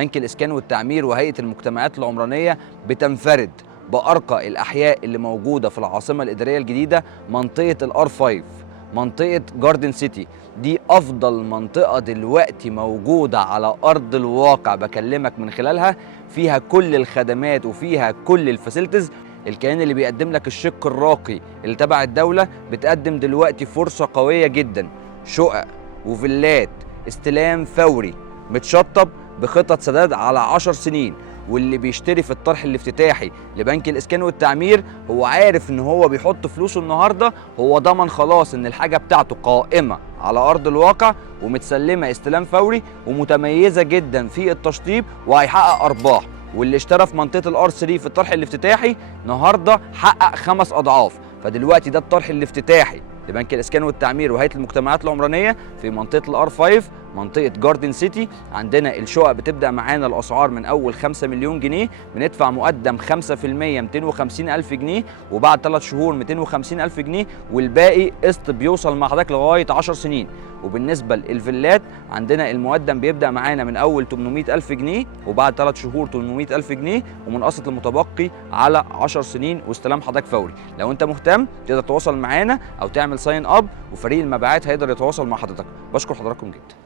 بنك الإسكان والتعمير وهيئة المجتمعات العمرانية بتنفرد بأرقى الأحياء اللي موجودة في العاصمة الإدارية الجديدة، منطقة الآر 5، منطقة جاردن سيتي. دي أفضل منطقة دلوقتي موجودة على أرض الواقع بكلمك من خلالها، فيها كل الخدمات وفيها كل الفاسيلتيز. الكيان اللي بيقدم لك الشق الراقي اللي تبع الدولة بتقدم دلوقتي فرصة قوية جدا، شقق وفيلات استلام فوري متشطب بخطط سداد على 10 سنين. واللي بيشتري في الطرح الافتتاحي لبنك الإسكان والتعمير هو عارف ان هو بيحط فلوسه النهارده، هو ضمن خلاص ان الحاجة بتاعته قائمة على أرض الواقع ومتسلمة استلام فوري ومتميزة جدا في التشطيب وهيحقق أرباح. واللي اشترى في منطقة الآر 3 في الطرح الافتتاحي النهارده حقق 5 أضعاف. فدلوقتي ده الطرح الافتتاحي لبنك الإسكان والتعمير وهيئة المجتمعات العمرانية في منطقة الآر 5 منطقة جاردن سيتي. عندنا الشقق بتبدأ معانا الأسعار من أول 5 مليون جنيه، بندفع مقدم 5% 250 ألف جنيه، وبعد 3 شهور 250 ألف جنيه، والباقي قسط بيوصل مع حضرتك لغاية 10 سنين. وبالنسبة للفيلات عندنا المقدم بيبدأ معانا من أول 800 ألف جنيه، وبعد 3 شهور 800 ألف جنيه، ومن قسط المتبقي على 10 سنين واستلام حضرتك فوري. لو أنت مهتم تقدر تتواصل معانا أو تعمل ساين أب، وفريق المبيعات هيقدر يتواصل مع حضرتك. بشكر حضراتكم جدا.